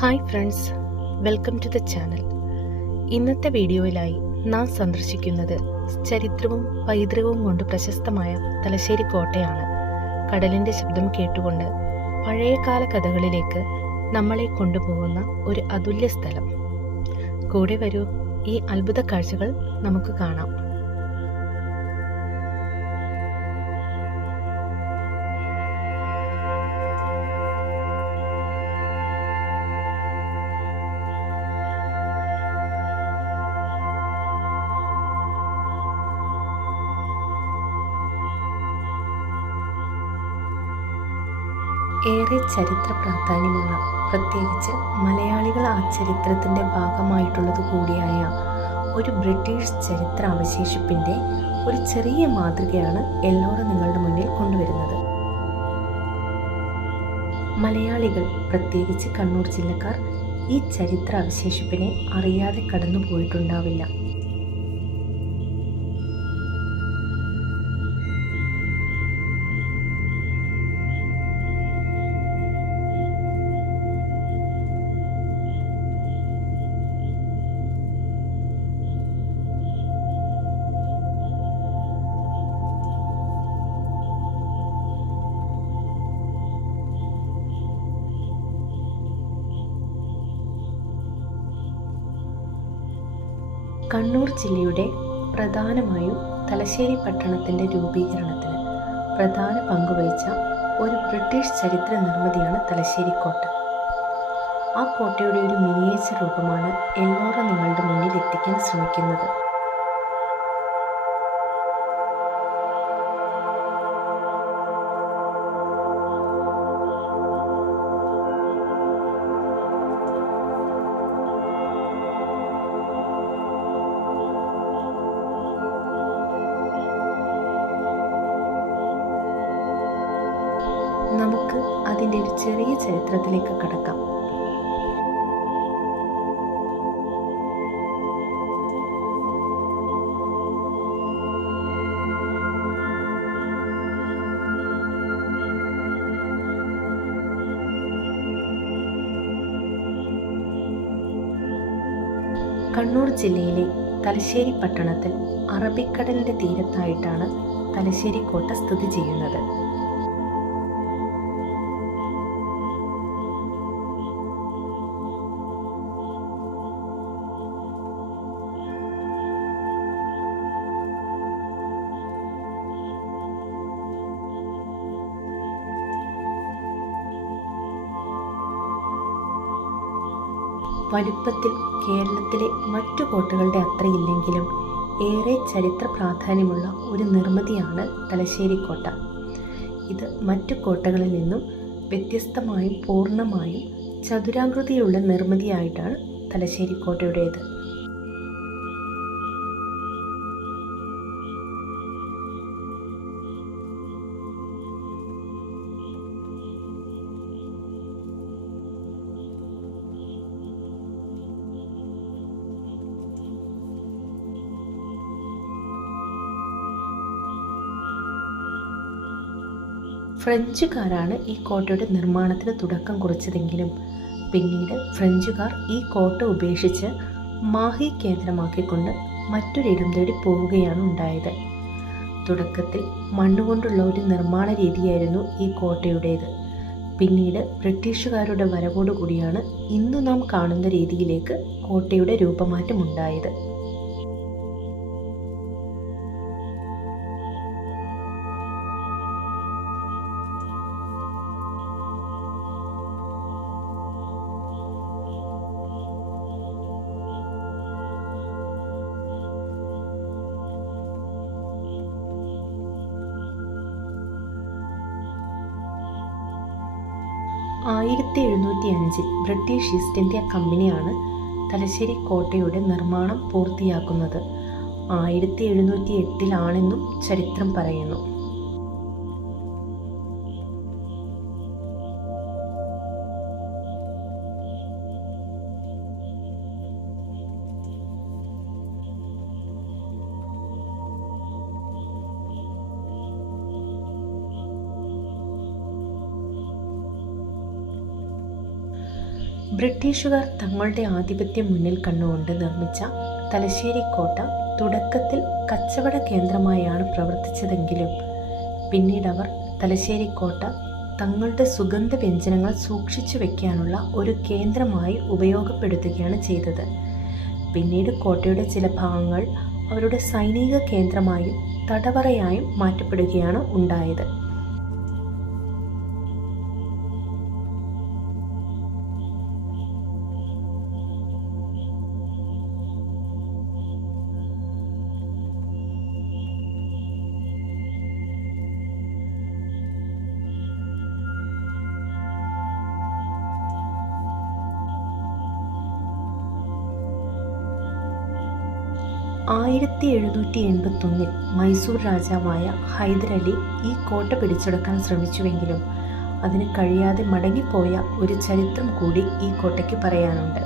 Hi friends, welcome to the channel. ഇന്നത്തെ വീഡിയോയിലായി നാം സന്ദർശിക്കുന്നത് ചരിത്രവും പൈതൃകവും കൊണ്ട് പ്രശസ്തമായ തലശ്ശേരി കോട്ടയാണ്. കടലിൻ്റെ ശബ്ദം കേട്ടുകൊണ്ട് പഴയകാല കഥകളിലേക്ക് നമ്മളെ കൊണ്ടുപോകുന്ന ഒരു അതുല്യ സ്ഥലം. കൂടെ വരൂ, ഈ അത്ഭുത കാഴ്ചകൾ നമുക്ക് കാണാം. ഏറെ ചരിത്ര പ്രാധാന്യമുള്ള, പ്രത്യേകിച്ച് മലയാളികൾ ആ ചരിത്രത്തിൻ്റെ ഭാഗമായിട്ടുള്ളത് കൂടിയായ ഒരു ബ്രിട്ടീഷ് ചരിത്ര അവശേഷിപ്പിൻ്റെ ഒരു ചെറിയ മാതൃകയാണ് എല്ലോറ നിങ്ങളുടെ മുന്നിൽ കൊണ്ടുവരുന്നത്. മലയാളികൾ, പ്രത്യേകിച്ച് കണ്ണൂർ ജില്ലക്കാർ, ഈ ചരിത്ര അവശേഷിപ്പിനെ അറിയാതെ കടന്നു പോയിട്ടുണ്ടാവില്ല. കണ്ണൂർ ജില്ലയുടെ പ്രധാനമായും തലശ്ശേരി പട്ടണത്തിൻ്റെ രൂപീകരണത്തിന് പ്രധാന പങ്കുവഹിച്ച ഒരു ബ്രിട്ടീഷ് ചരിത്ര നിർമ്മിതിയാണ് തലശ്ശേരി കോട്ട. ആ കോട്ടയുടെ ഒരു മിനിയേച്ചർ രൂപമാണ് എല്ലോറ നിങ്ങളുടെ മുന്നിൽ എത്തിക്കാൻ ശ്രമിക്കുന്നത്. നമുക്ക് അതിൻ്റെ ഒരു ചെറിയ ചരിത്രത്തിലേക്ക് കടക്കാം. കണ്ണൂർ ജില്ലയിലെ തലശ്ശേരി പട്ടണത്തിൽ അറബിക്കടലിൻ്റെ തീരത്തായിട്ടാണ് തലശ്ശേരി കോട്ട സ്ഥിതി ചെയ്യുന്നത്. വലുപ്പത്തിൽ കേരളത്തിലെ മറ്റു കോട്ടകളുടെ അത്രയില്ലെങ്കിലും ഏറെ ചരിത്ര പ്രാധാന്യമുള്ള ഒരു നിർമ്മിതിയാണ് തലശ്ശേരി കോട്ട. ഇത് മറ്റു കോട്ടകളിൽ നിന്നും വ്യത്യസ്തമായും പൂർണ്ണമായും ചതുരാകൃതിയിലുള്ള നിർമ്മിതിയായിട്ടാണ് തലശ്ശേരി കോട്ടയുടേത്. ഫ്രഞ്ചുകാരാണ് ഈ കോട്ടയുടെ നിർമ്മാണത്തിന് തുടക്കം കുറിച്ചതെങ്കിലും പിന്നീട് ഫ്രഞ്ചുകാർ ഈ കോട്ട ഉപേക്ഷിച്ച് മാഹി കേന്ദ്രമാക്കിക്കൊണ്ട് മറ്റൊരിടം തേടി പോവുകയാണ് ഉണ്ടായത്. തുടക്കത്തിൽ മണ്ണുകൊണ്ടുള്ള ഒരു നിർമ്മാണ രീതിയായിരുന്നു ഈ കോട്ടയുടേത്. പിന്നീട് ബ്രിട്ടീഷുകാരുടെ വരവോടുകൂടിയാണ് ഇന്ന് നാം കാണുന്ന രീതിയിലേക്ക് കോട്ടയുടെ രൂപമാറ്റമുണ്ടായത്. ആയിരത്തി 1705 ബ്രിട്ടീഷ് ഈസ്റ്റ് ഇന്ത്യ കമ്പനിയാണ് തലശ്ശേരി കോട്ടയുടെ നിർമ്മാണം പൂർത്തിയാക്കുന്നത്. 1708 ചരിത്രം പറയുന്നു. ബ്രിട്ടീഷുകാർ തങ്ങളുടെ ആധിപത്യം മുന്നിൽ കണ്ടുകൊണ്ട് നിർമ്മിച്ച തലശ്ശേരി കോട്ട തുടക്കത്തിൽ കച്ചവട കേന്ദ്രമായാണ് പ്രവർത്തിച്ചതെങ്കിലും പിന്നീട് അവർ തലശ്ശേരി കോട്ട തങ്ങളുടെ സുഗന്ധ വ്യഞ്ജനങ്ങൾ സൂക്ഷിച്ചു വയ്ക്കാനുള്ള ഒരു കേന്ദ്രമായി ഉപയോഗപ്പെടുത്തുകയാണ് ചെയ്തത്. പിന്നീട് കോട്ടയുടെ ചില ഭാഗങ്ങൾ അവരുടെ സൈനിക കേന്ദ്രമായും തടവറയായും മാറ്റപ്പെടുകയാണ് ഉണ്ടായത്. ആയിരത്തി 1781 മൈസൂർ രാജാവായ ഹൈദർ അലി ഈ കോട്ട പിടിച്ചെടുക്കാൻ ശ്രമിച്ചുവെങ്കിലും അതിന് കഴിയാതെ മടങ്ങിപ്പോയ ഒരു ചരിത്രം കൂടി ഈ കോട്ടയ്ക്ക് പറയാനുണ്ട്.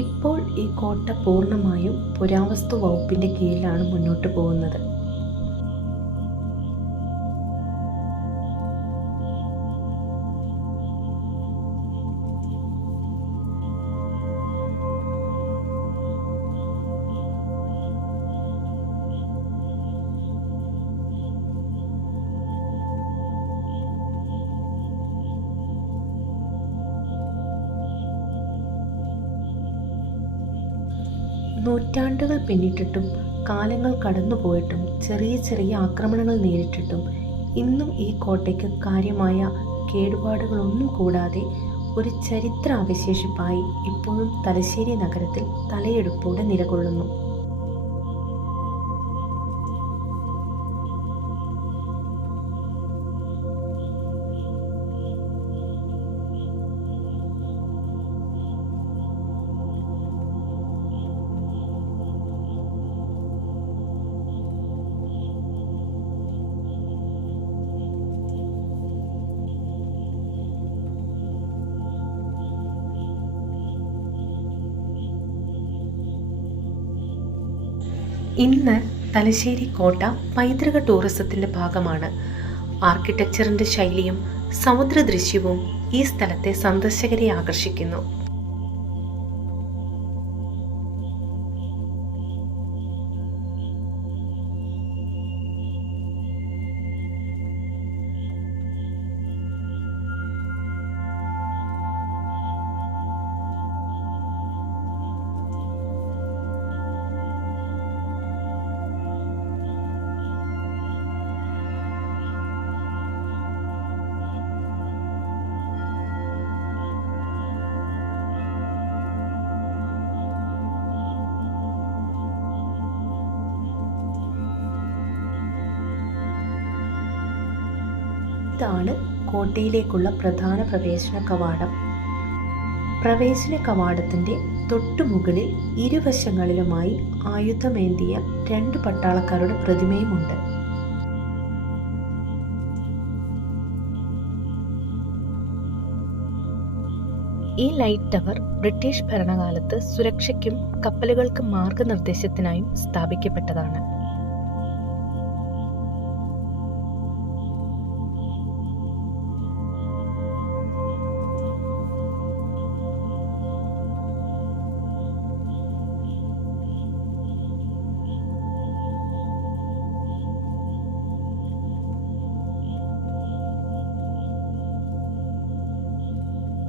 ഇപ്പോൾ ഈ കോട്ട പൂർണ്ണമായും പുരാവസ്തു വകുപ്പിൻ്റെ കീഴിലാണ് മുന്നോട്ട് പോകുന്നത്. നൂറ്റാണ്ടുകൾ പിന്നിട്ടിട്ടും കാലങ്ങൾ കടന്നുപോയിട്ടും ചെറിയ ചെറിയ ആക്രമണങ്ങൾ നേരിട്ടിട്ടും ഇന്നും ഈ കോട്ടയ്ക്ക് കാര്യമായ കേടുപാടുകളൊന്നും കൂടാതെ ഒരു ചരിത്ര അവശേഷിപ്പായി ഇപ്പോഴും തലശ്ശേരി നഗരത്തിൽ തലയെടുപ്പോടെ നിലകൊള്ളുന്നു. ഇന്ന് തലശ്ശേരി കോട്ട പൈതൃക ടൂറിസത്തിൻ്റെ ഭാഗമാണ്. ആർക്കിടെക്ചറിൻ്റെ ശൈലിയും സമുദ്ര ദൃശ്യവും ഈ സ്ഥലത്തെ സന്ദർശകരെ ആകർഷിക്കുന്നു. ഇതാണ് കോട്ടയിലേക്കുള്ള പ്രധാന പ്രവേശന കവാടം. പ്രവേശന കവാടത്തിൻ്റെ തൊട്ടുമുകളിൽ ഇരുവശങ്ങളിലുമായി ആയുധമേന്തിയ 2 പട്ടാളക്കാരുടെ പ്രതിമയുമുണ്ട്. ഈ ലൈറ്റ് ടവർ ബ്രിട്ടീഷ് ഭരണകാലത്ത് സുരക്ഷയ്ക്കും കപ്പലുകൾക്ക് മാർഗനിർദ്ദേശത്തിനായും സ്ഥാപിക്കപ്പെട്ടതാണ്.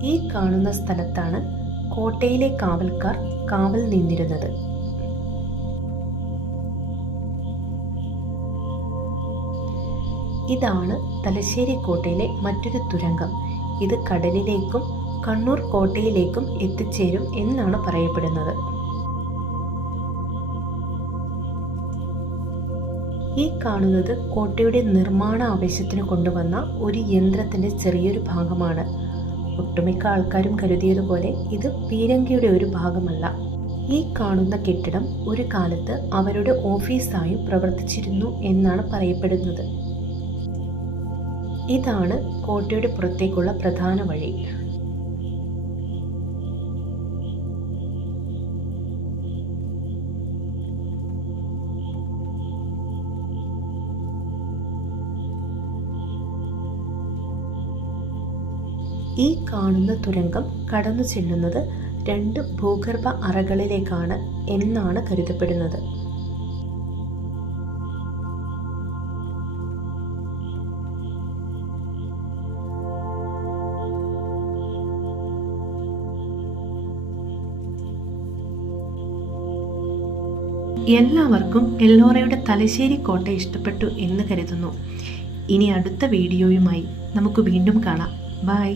ഈ കാണുന്ന സ്ഥലത്താണ് കോട്ടയിലെ കാവൽക്കാർ കാവൽ നിന്നിരുന്നത്. ഇതാണ് തലശ്ശേരി കോട്ടയിലെ മറ്റൊരു തുരങ്കം. ഇത് കടലിലേക്കും കണ്ണൂർ കോട്ടയിലേക്കും എത്തിച്ചേരും എന്നാണ് പറയപ്പെടുന്നത്. ഈ കാണുന്നത് കോട്ടയുടെ നിർമ്മാണ ആവശ്യത്തിന് കൊണ്ടുവന്ന ഒരു യന്ത്രത്തിൻ്റെ ചെറിയൊരു ഭാഗമാണ്. ഒട്ടുമിക്ക ആൾക്കാരും കരുതിയതുപോലെ ഇത് പീരങ്കിയുടെ ഒരു ഭാഗമല്ല. ഈ കാണുന്ന കെട്ടിടം ഒരു കാലത്ത് അവരുടെ ഓഫീസായും പ്രവർത്തിച്ചിരുന്നു എന്നാണ് പറയപ്പെടുന്നത്. ഇതാണ് കോട്ടയുടെ പുറത്തേക്കുള്ള പ്രധാന വഴി. ഈ കാണുന്ന തുരങ്കം കടന്നു ചെല്ലുന്നത് 2 ഭൂഗർഭ അറകളിലേക്കാണ് എന്നാണ് കരുതപ്പെടുന്നത്. എല്ലാവർക്കും എല്ലോറയുടെ തലശ്ശേരി കോട്ട ഇഷ്ടപ്പെട്ടു എന്ന് കരുതുന്നു. ഇനി അടുത്ത വീഡിയോയുമായി നമുക്ക് വീണ്ടും കാണാം. ബൈ.